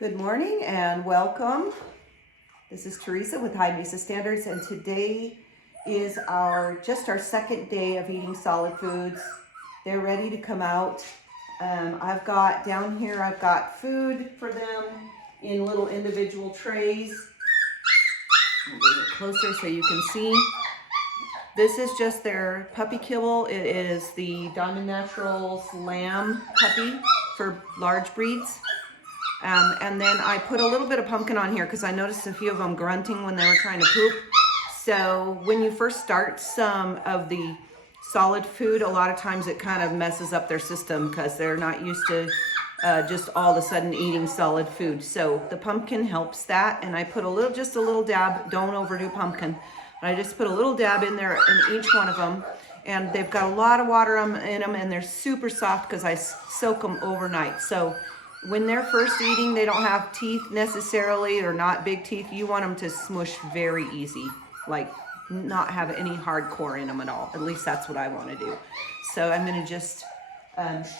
Good morning and welcome. This is Teresa with High Mesa Standards, and today is just our second day of eating solid foods. They're ready to come out. I've got down here, I've got food for them in little individual trays. I'll bring it closer so you can see. This is just their puppy kibble. It is the Diamond Naturals lamb puppy for large breeds. And then I put a little bit of pumpkin on here because I noticed a few of them grunting when they were trying to poop. So when you first start some of the solid food, a lot of times it kind of messes up their system because they're not used to just all of a sudden eating solid food. So the pumpkin helps that, and I put just a little dab. Don't overdo pumpkin. I just put a little dab in there in each one of them, and they've got a lot of water in them, and they're super soft because I soak them overnight. So when they're first eating, they don't have teeth necessarily, or not big teeth. You want them to smush very easy, like not have any hardcore in them at all. At least that's what I want to do. So I'm going to just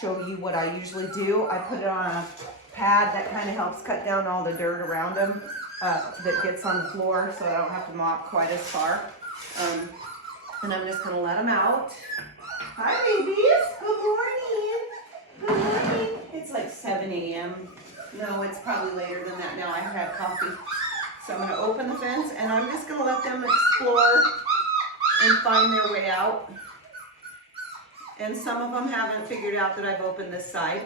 show you what I usually do. I put it on a pad that kind of helps cut down all the dirt around them that gets on the floor, so I don't have to mop quite as far. And I'm just going to let them out. Hi, babies. Good morning. Good morning. It's like 7 a.m. No, it's probably later than that now. I had coffee. So I'm going to open the fence, and I'm just going to let them explore and find their way out. And some of them haven't figured out that I've opened this side.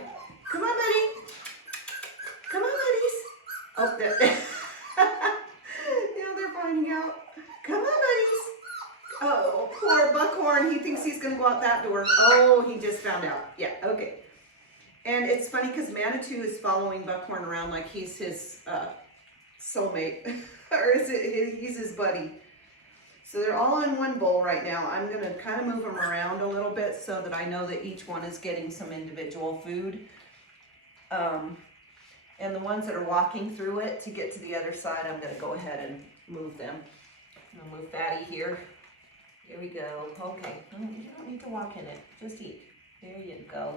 Come on, buddy. Come on, buddies. Oh, there. Now they're finding out. Come on, buddies. Oh, poor Buckhorn. He thinks he's going to go out that door. Oh, he just found out. Yeah, okay. And it's funny because Manitou is following Buckhorn around like he's his soulmate, or he's his buddy. So they're all in one bowl right now. I'm going to kind of move them around a little bit so that I know that each one is getting some individual food. And the ones that are walking through it to get to the other side, I'm going to go ahead and move them. I'll move Fatty here. Here we go. Okay, you don't need to walk in it. Just eat. There you go.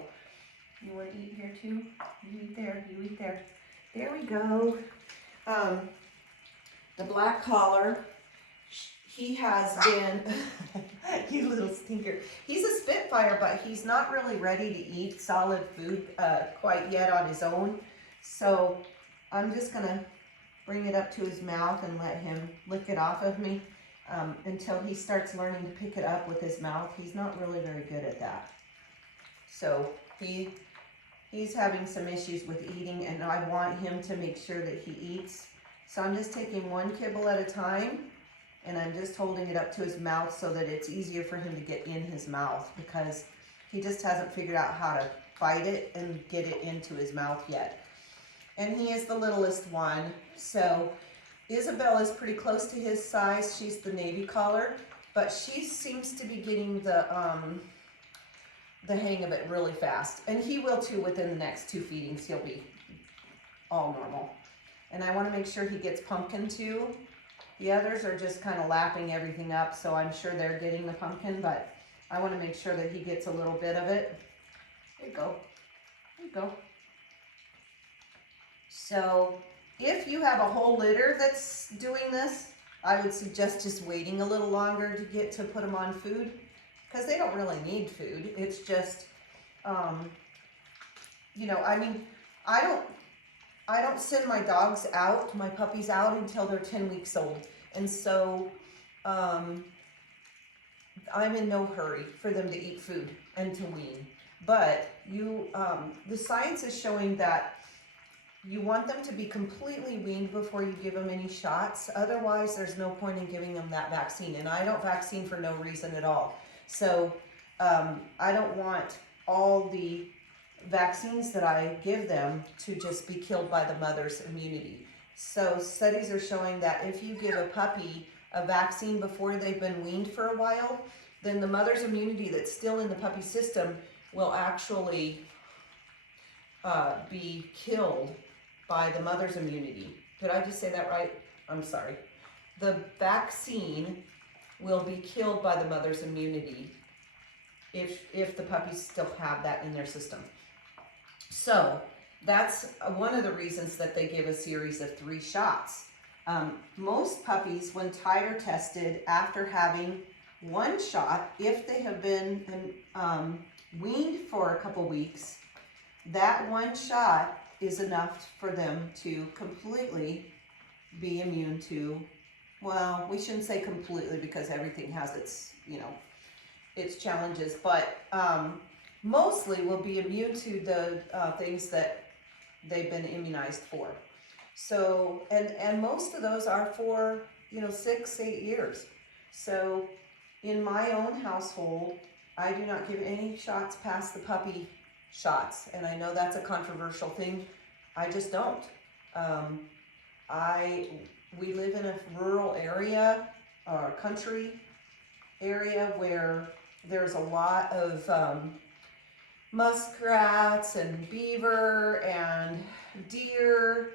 You want to eat here too? You eat there, you eat there. There we go. The black collar, he has been, you little stinker. He's a Spitfire, but he's not really ready to eat solid food quite yet on his own. So I'm just gonna bring it up to his mouth and let him lick it off of me until he starts learning to pick it up with his mouth. He's not really very good at that. So he's having some issues with eating, and I want him to make sure that he eats. So I'm just taking one kibble at a time, and I'm just holding it up to his mouth so that it's easier for him to get in his mouth, because he just hasn't figured out how to bite it and get it into his mouth yet. And he is the littlest one, so Isabel is pretty close to his size. She's the navy collar, but she seems to be getting the hang of it really fast. And he will too within the next 2 feedings. He'll be all normal. And I want to make sure he gets pumpkin too. The others are just kind of lapping everything up, so I'm sure they're getting the pumpkin, but I want to make sure that he gets a little bit of it. There you go. There you go. So if you have a whole litter that's doing this, I would suggest just waiting a little longer to get to put them on food, because they don't really need food. It's just, you know, I mean, I don't send my dogs out, my puppies out, until they're 10 weeks old. And so I'm in no hurry for them to eat food and to wean. But the science is showing that you want them to be completely weaned before you give them any shots. Otherwise, there's no point in giving them that vaccine. And I don't vaccine for no reason at all. So I don't want all the vaccines that I give them to just be killed by the mother's immunity. So studies are showing that if you give a puppy a vaccine before they've been weaned for a while, then the mother's immunity that's still in the puppy system will actually be killed by the mother's immunity. Did I just say that right? I'm sorry. The vaccine will be killed by the mother's immunity if the puppies still have that in their system. So that's one of the reasons that they give a series of 3 shots. Most puppies, when titer tested after having 1 shot, if they have been weaned for a couple weeks, that 1 shot is enough for them to completely be immune to, well, we shouldn't say completely because everything has its, you know, its challenges, but mostly will be immune to the things that they've been immunized for. So, and most of those are for, you know, 6-8 years. So in my own household, I do not give any shots past the puppy shots. And I know that's a controversial thing. I just don't. We live in a rural area, or country area, where there's a lot of muskrats and beaver and deer.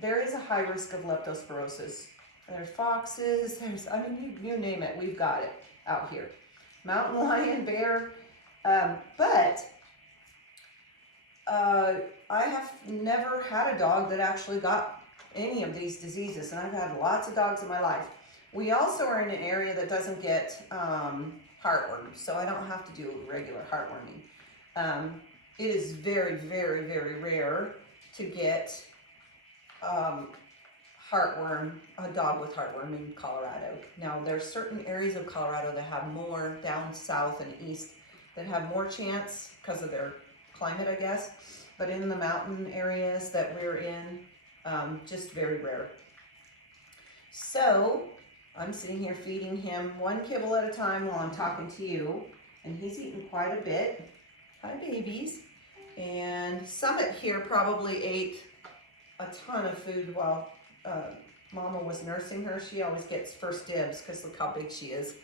There is a high risk of leptospirosis. There's foxes, I mean, you name it, we've got it out here. Mountain lion, bear, but I have never had a dog that actually got any of these diseases, and I've had lots of dogs in my life. We also are in an area that doesn't get heartworm, so I don't have to do regular heartworming. It is very, very, very rare to get heartworm, a dog with heartworm in Colorado. Now, there's certain areas of Colorado that have more, down south and east, that have more chance because of their climate, I guess. But in the mountain areas that we're in, just very rare. So I'm sitting here feeding him 1 kibble at a time while I'm talking to you, and he's eaten quite a bit. Hi, babies. And Summit here probably ate a ton of food while Mama was nursing her. She always gets first dibs because look how big she is.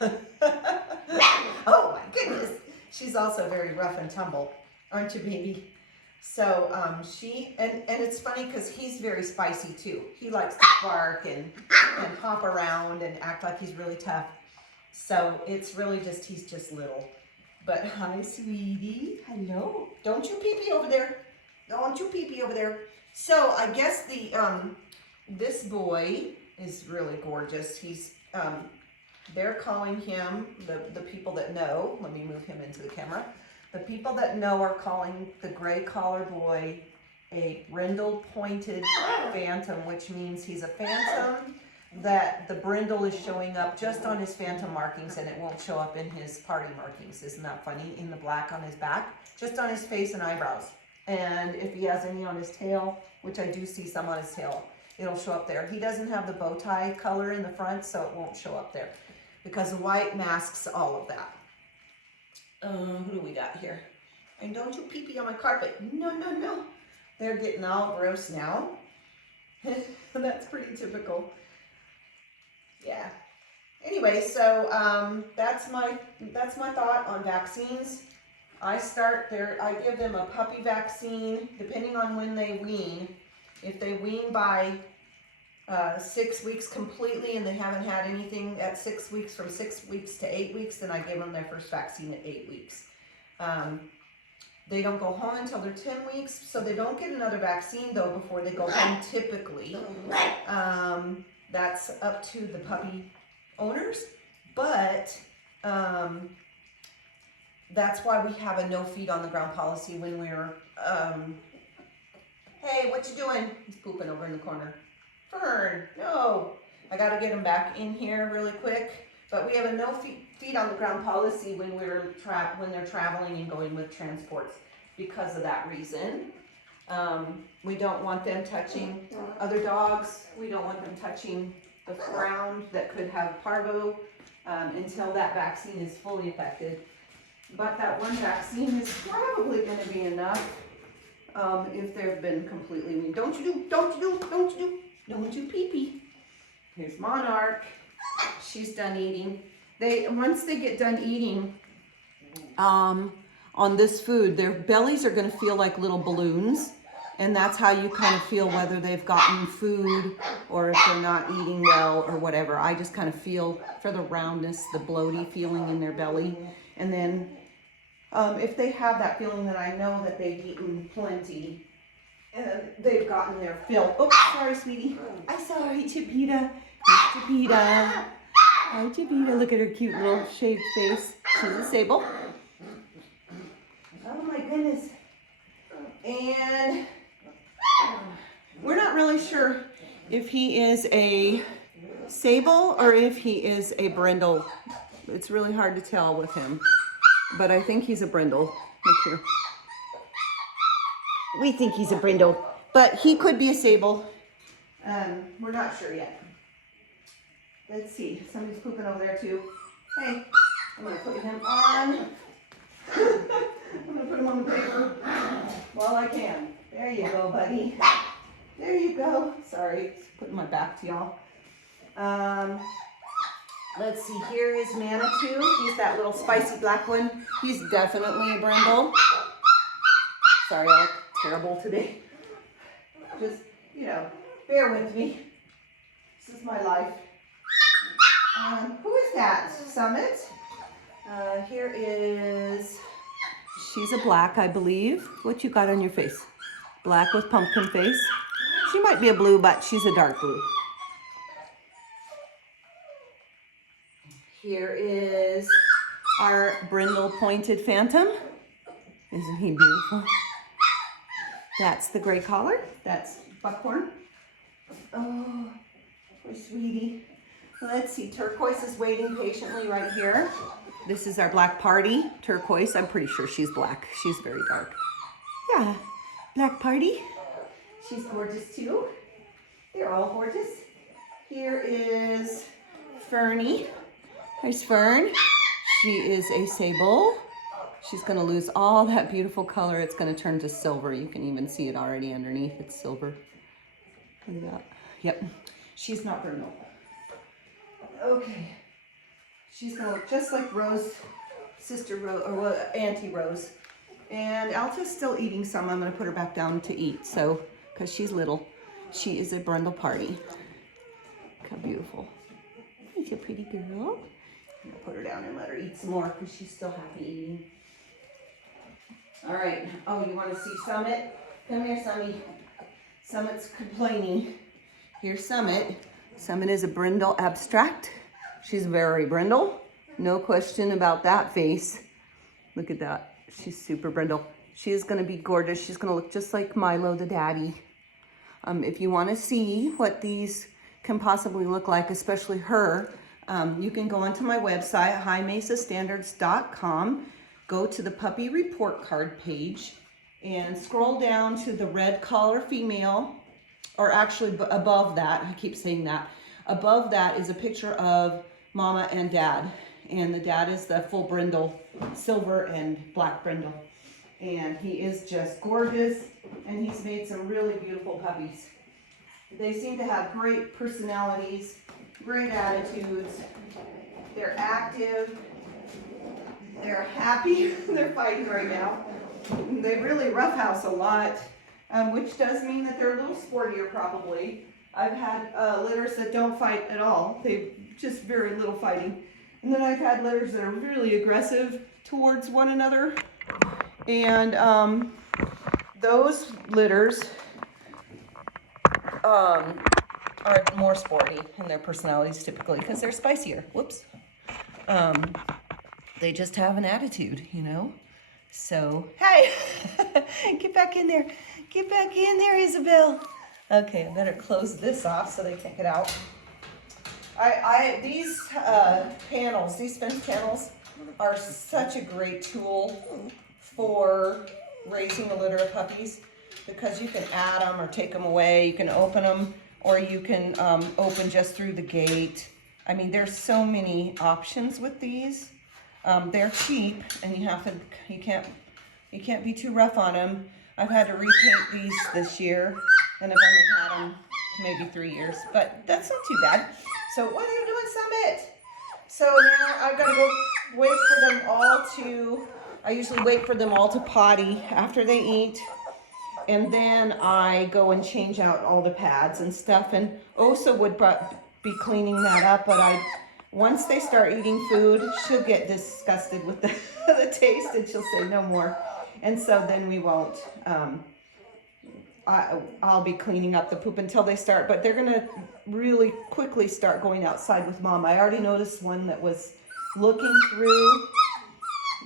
Oh my goodness. She's also very rough and tumble, aren't you, baby? So and it's funny because he's very spicy too. He likes to bark and hop around and act like he's really tough. So it's really just, he's just little. But hi, sweetie. Hello. Don't you pee-pee over there. Don't you pee-pee over there. So I guess this boy is really gorgeous. He's, they're calling him, the people that know, let me move him into the camera. The people that know are calling the gray collar boy a brindle pointed phantom, which means he's a phantom that the brindle is showing up just on his phantom markings and it won't show up in his party markings. Isn't that funny? In the black on his back, just on his face and eyebrows. And if he has any on his tail, which I do see some on his tail, it'll show up there. He doesn't have the bow tie color in the front, so it won't show up there because the white masks all of that. Who do we got here? And don't you pee-pee on my carpet. No, no, no. They're getting all gross now. That's pretty typical. Yeah. Anyway, so that's my thought on vaccines. I give them a puppy vaccine depending on when they wean. If they wean by 6 weeks completely and they haven't had anything at 6 weeks, from 6 weeks to 8 weeks, then I give them their first vaccine at 8 weeks. They don't go home until they're 10 weeks, so they don't get another vaccine though before they go home typically. That's up to the puppy owners, but that's why we have a no feed on the ground policy when we're, hey, what you doing? He's pooping over in the corner. Fern, no. I gotta get him back in here really quick. But we have a no feed on the ground policy when they're traveling and going with transports because of that reason. We don't want them touching other dogs. We don't want them touching the ground that could have parvo until that vaccine is fully effective. But that one vaccine is probably going to be enough if they've been completely weaned. Don't you pee-pee. Here's Monarch. She's done eating. Once they get done eating on this food, their bellies are going to feel like little balloons. And that's how you kind of feel whether they've gotten food or if they're not eating well or whatever. I just kind of feel for the roundness, the bloaty feeling in their belly. And then If they have that feeling, that I know that they've eaten plenty and they've gotten their fill. Oh, sorry, sweetie. I'm sorry, Chipita. Hi, Chipita. Hi, Chipita. Look at her cute little shaved face. She's a sable. Oh my goodness. And we're not really sure if he is a sable or if he is a brindle. It's really hard to tell with him, but I think he's a brindle. Look here. We think he's a brindle, but he could be a sable. We're not sure yet. Let's see. Somebody's pooping over there too. Hey, I'm gonna put him on. I'm gonna put him on the paper while I can. There you go, buddy. There you go. Sorry, putting my back to y'all. Let's see. Here is Manitou. He's that little spicy black one. He's definitely a brindle. Sorry, I look terrible today. Just, you know, bear with me. This is my life. Who is that? Summit. Here is, she's a black, I believe. What you got on your face? Black with pumpkin face. She might be a blue, but she's a dark blue. Here is our brindle pointed phantom. Isn't he beautiful? That's the gray collar. That's buckhorn. Oh, poor sweetie. Let's see, Turquoise is waiting patiently right here. This is our black party, Turquoise. I'm pretty sure she's black. She's very dark. Yeah, black party. She's gorgeous too. They're all gorgeous. Here is Fernie. There's Fern. She is a sable. She's gonna lose all that beautiful color. It's gonna turn to silver. You can even see it already underneath. It's silver. Look at that. Yep. She's not brindle. Okay. She's gonna look just like Rose, Sister Rose, or Auntie Rose. And Alta's still eating some. I'm gonna put her back down to eat. So, because she's little, she is a brindle party. Look how beautiful. She's a pretty girl. I'm gonna put her down and let her eat some more because she's still happy eating. All right. Oh, you want to see Summit? Come here, Summy. Summit's complaining. Here's Summit. Summit is a brindle abstract. She's very brindle. No question about that face. Look at that. She's super brindle. She is going to be gorgeous. She's going to look just like Milo the daddy. If you want to see what these can possibly look like, especially her, you can go onto my website, highmesastandards.com, go to the puppy report card page, and scroll down to the red collar female, or actually above that, I keep saying that, above that is a picture of Mama and Dad, and the dad is the full brindle, silver and black brindle, and he is just gorgeous, and he's made some really beautiful puppies. They seem to have great personalities, great attitudes. They're active. They're happy. They're fighting right now. They really roughhouse a lot, which does mean that they're a little sportier probably. I've had litters that don't fight at all. They just very little fighting. And then I've had litters that are really aggressive towards one another. And those litters are more sporty in their personalities typically because they're spicier. Whoops. They just have an attitude, you know? So, hey, get back in there. Get back in there, Isabel. Okay, I better close this off so they can't get out. These panels, these fence panels are such a great tool for raising a litter of puppies because you can add them or take them away. You can open them or you can open just through the gate. I mean, there's so many options with these. They're cheap and you can't be too rough on them. I've had to repaint these this year and I've only had them maybe 3 years, but that's not too bad. So what are you doing, Summit? So now I've got to go wait for them all to, I usually wait for them all to potty after they eat. And then I go and change out all the pads and stuff. And Osa would be cleaning that up, but Once they start eating food, she'll get disgusted with the taste and she'll say no more. And so then we won't, I'll be cleaning up the poop until they start, but they're gonna really quickly start going outside with mom. I already noticed one that was looking through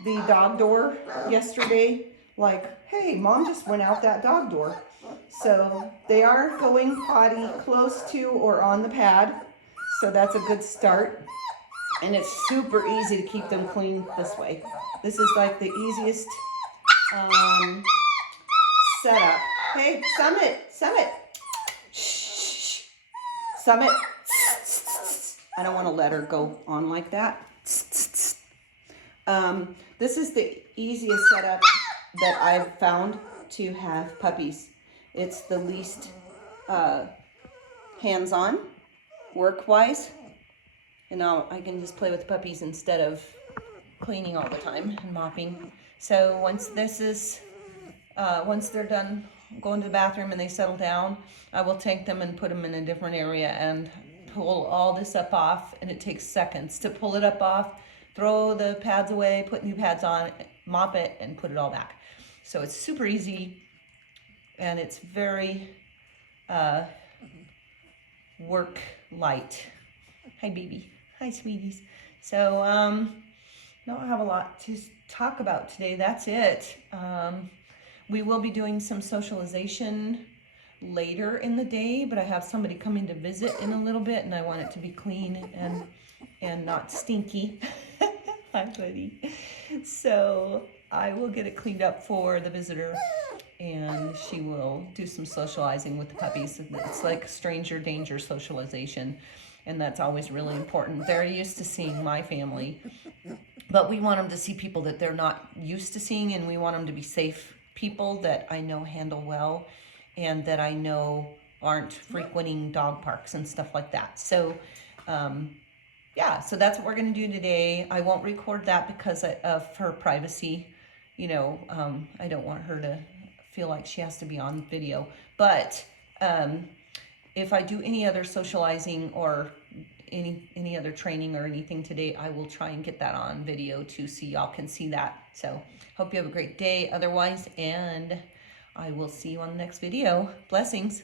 the dog door yesterday, like, hey, mom just went out that dog door. So they are going potty close to or on the pad, so that's a good start. And it's super easy to keep them clean this way. This is like the easiest setup. Hey, Summit, shh, Summit. I don't want to let her go on like that. This is the easiest setup that I've found to have puppies. It's the least hands-on, work-wise. And now I can just play with puppies instead of cleaning all the time and mopping. So once they're done going to the bathroom and they settle down, I will take them and put them in a different area and pull all this up off. And it takes seconds to pull it up off, throw the pads away, put new pads on, mop it, and put it all back. So it's super easy, and it's very work light. Hi, baby. Hi, sweeties. So, don't have a lot to talk about today. That's it. We will be doing some socialization later in the day, but I have somebody coming to visit in a little bit, and I want it to be clean and not stinky. Hi, buddy. So I will get it cleaned up for the visitor, and she will do some socializing with the puppies. It's like stranger danger socialization, and that's always really important. They're used to seeing my family, but we want them to see people that they're not used to seeing, and we want them to be safe people that I know handle well and that I know aren't frequenting dog parks and stuff like that. So yeah, so that's what we're going to do today. I won't record that because of her privacy. You know, I don't want her to feel like she has to be on video. But if I do any other socializing or any other training or anything today, I will try and get that on video too, so y'all can see that. So hope you have a great day otherwise, and I will see you on the next video. Blessings.